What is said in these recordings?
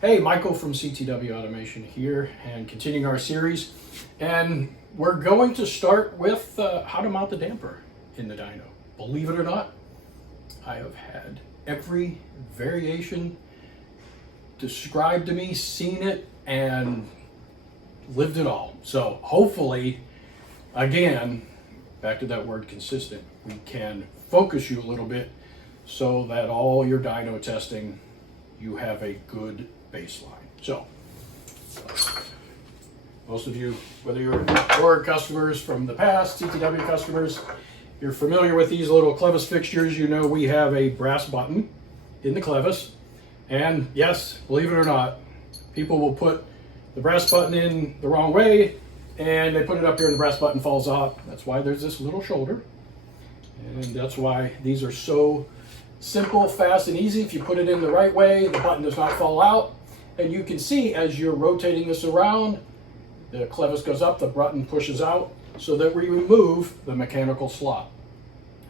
Hey, Michael from CTW Automation here, and continuing our series. And we're going to start with how to mount the damper in the dyno. Believe it or not, I have had every variation described to me, seen it, and lived it all. So hopefully, again, back to that word consistent, we can focus you a little bit so that all your dyno testing, you have a good baseline. So, most of you, whether you're Org customers from the past, CTW customers, you're familiar with these little clevis fixtures. You know we have a brass button in the clevis. And yes, believe it or not, people will put the brass button in the wrong way and they put it up here and the brass button falls off. That's why there's this little shoulder. And that's why these are so simple, fast, and easy. If you put it in the right way, the button does not fall out. And you can see as you're rotating this around, the clevis goes up, the button pushes out, so that we remove the mechanical slop.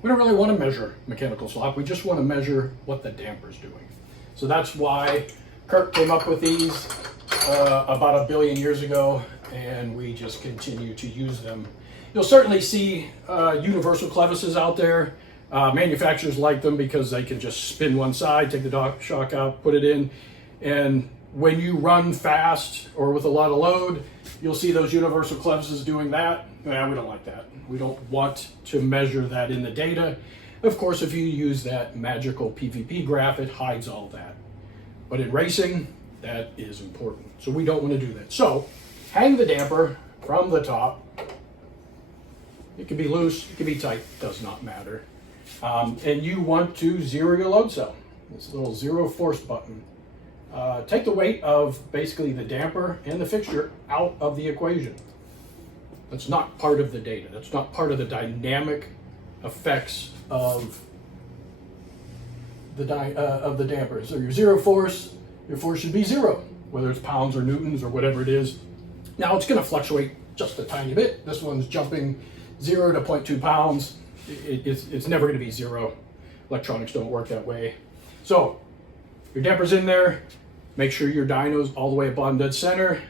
We don't really want to measure mechanical slop. We just want to measure what the damper's doing. So that's why Kirk came up with these about 1 billion years ago, and we just continue to use them. You'll certainly see universal clevises out there. Manufacturers like them because they can just spin one side, take the shock out, put it in, and when you run fast or with a lot of load, you'll see those universal clevises doing that. Nah, we don't like that. We don't want to measure that in the data. Of course, if you use that magical PVP graph, it hides all that. But in racing, that is important. So we don't want to do that. So hang the damper from the top. It can be loose, it can be tight, does not matter. And you want to zero your load cell. This little zero force button. Take the weight of basically the damper and the fixture out of the equation. That's not part of the data. That's not part of the dynamic effects of the damper. So your zero force, your force should be zero, whether it's pounds or newtons or whatever it is. Now it's going to fluctuate just a tiny bit. This one's jumping 0 to 0.2 pounds. It's never going to be zero. Electronics don't work that way. So your damper's in there. Make sure your dyno's all the way at bottom dead center.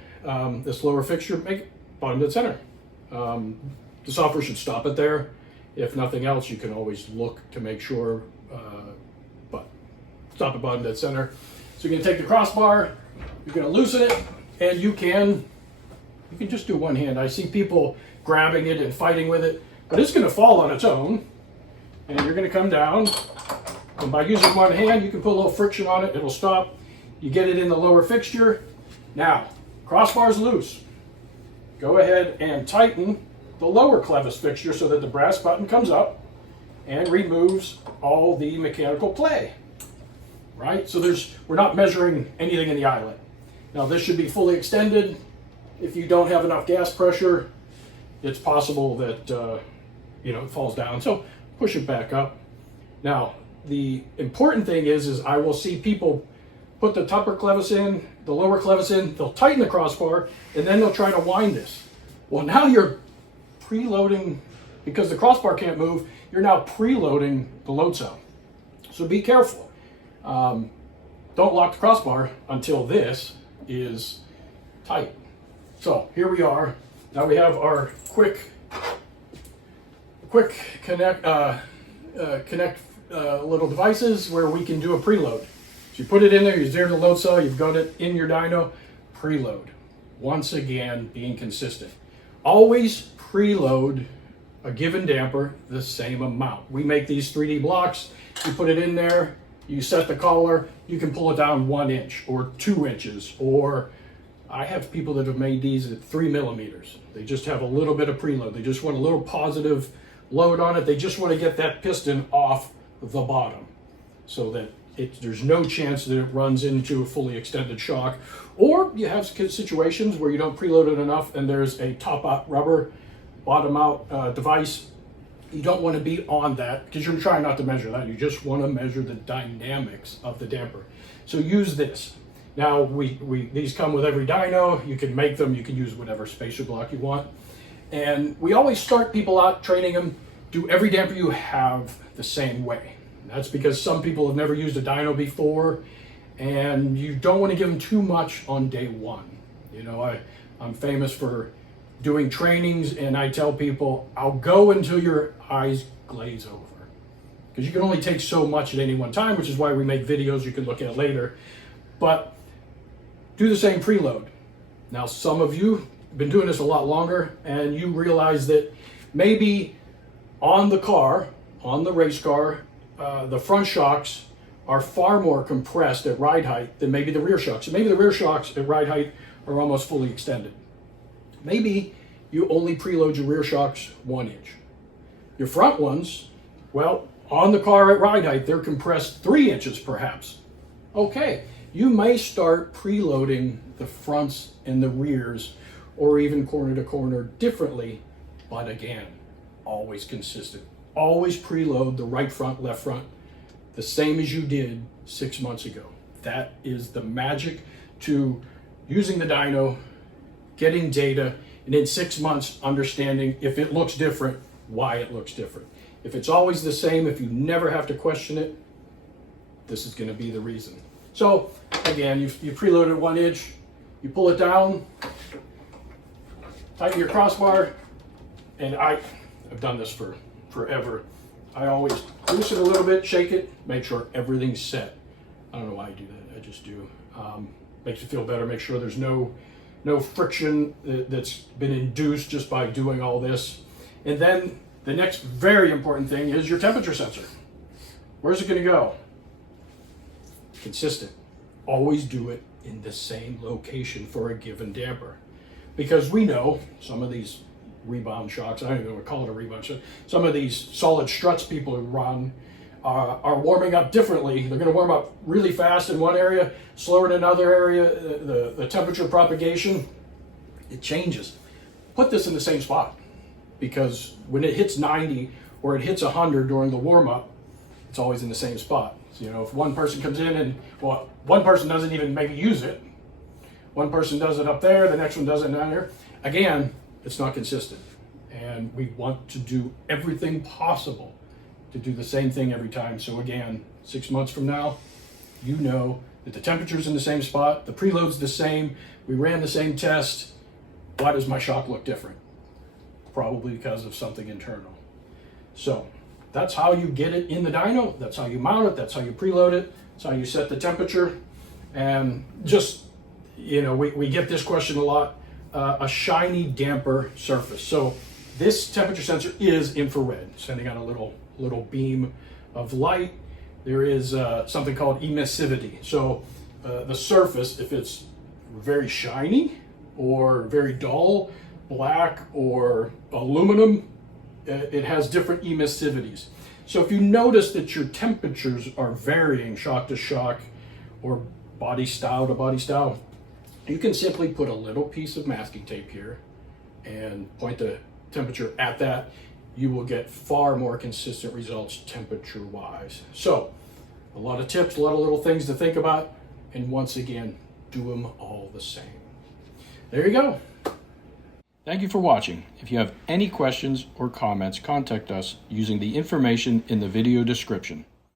This lower fixture, make it bottom dead center. The software should stop it there. If nothing else, you can always look to make sure, but stop at bottom dead center. So you're going to take the crossbar, you're going to loosen it, and you can just do one hand. I see people grabbing it and fighting with it, but it's going to fall on its own, and you're going to come down. And by using one hand, you can put a little friction on it, it'll stop. You get it in the lower fixture. Now, crossbar's loose. Go ahead and tighten the lower clevis fixture so that the brass button comes up and removes all the mechanical play. Right? So we're not measuring anything in the eyelet. Now this should be fully extended. If you don't have enough gas pressure, it's possible that it falls down. So push it back up. Now, the important thing is I will see people put the upper clevis in, the lower clevis in, they'll tighten the crossbar, and then they'll try to wind this. Well, now you're preloading, because the crossbar can't move, you're now preloading the load cell. So be careful. Don't lock the crossbar until this is tight. So here we are. Now we have our quick connect little devices where we can do a preload. So you put it in there, you zero the load cell, you've got it in your dyno, preload. Once again, being consistent. Always preload a given damper the same amount. We make these 3D blocks, you put it in there, you set the collar, you can pull it down 1 inch or 2 inches, or I have people that have made these at 3 millimeters. They just have a little bit of preload. They just want a little positive load on it. They just want to get that piston off the bottom so that there's no chance that it runs into a fully extended shock. Or you have situations where you don't preload it enough and there's a top out rubber, bottom out device. You don't want to be on that because you're trying not to measure that. You just want to measure the dynamics of the damper. So use this. Now these come with every dyno. You can make them, you can use whatever spacer block you want. And we always start people out training them, do every damper you have the same way. That's because some people have never used a dyno before and you don't want to give them too much on day one. You know, I'm famous for doing trainings, and I tell people, I'll go until your eyes glaze over. Because you can only take so much at any one time, which is why we make videos you can look at later. But do the same preload. Now, some of you have been doing this a lot longer, and you realize that maybe on the car, on the race car, the front shocks are far more compressed at ride height than maybe the rear shocks. And maybe the rear shocks at ride height are almost fully extended. Maybe you only preload your rear shocks 1 inch. Your front ones, well, on the car at ride height, they're compressed 3 inches perhaps. Okay, you may start preloading the fronts and the rears, or even corner to corner differently, but again, always consistent. Always preload the right front, left front, the same as you did 6 months ago. That is the magic to using the dyno, getting data, and in 6 months understanding if it looks different, why it looks different. If it's always the same, if you never have to question it, this is going to be the reason. So again, you preloaded 1 inch, you pull it down, tighten your crossbar, and I've done this for forever. I always loosen it a little bit, shake it, make sure everything's set. I don't know why I do that, I just do. Makes you feel better, make sure there's no friction that's been induced just by doing all this. And then the next very important thing is your temperature sensor. Where's it going to go? Consistent. Always do it in the same location for a given damper. Because we know some of these rebound shocks, I don't even want to call it a rebound shock, some of these solid struts people who run are warming up differently. They're going to warm up really fast in one area, slower in another area. The temperature propagation, it changes. Put this in the same spot, because when it hits 90 or it hits 100 during the warm-up, it's always in the same spot. So, you know, if one person comes in and, well, one person doesn't even maybe use it, one person does it up there, the next one does it down here, again, it's not consistent. And we want to do everything possible to do the same thing every time. So again, 6 months from now, you know that the temperature's in the same spot, the preload's the same, we ran the same test. Why does my shock look different? Probably because of something internal. So that's how you get it in the dyno, that's how you mount it, that's how you preload it, that's how you set the temperature. And just, you know, we get this question a lot, a shiny damper surface. So this temperature sensor is infrared, sending out a little beam of light. There is something called emissivity. So the surface, if it's very shiny or very dull, black or aluminum, it has different emissivities. So if you notice that your temperatures are varying shock to shock or body style to body style, you can simply put a little piece of masking tape here and point the temperature at that. You will get far more consistent results temperature wise. So a lot of tips, a lot of little things to think about, and once again, do them all the same. There you go. Thank you for watching. If you have any questions or comments, contact us using the information in the video description.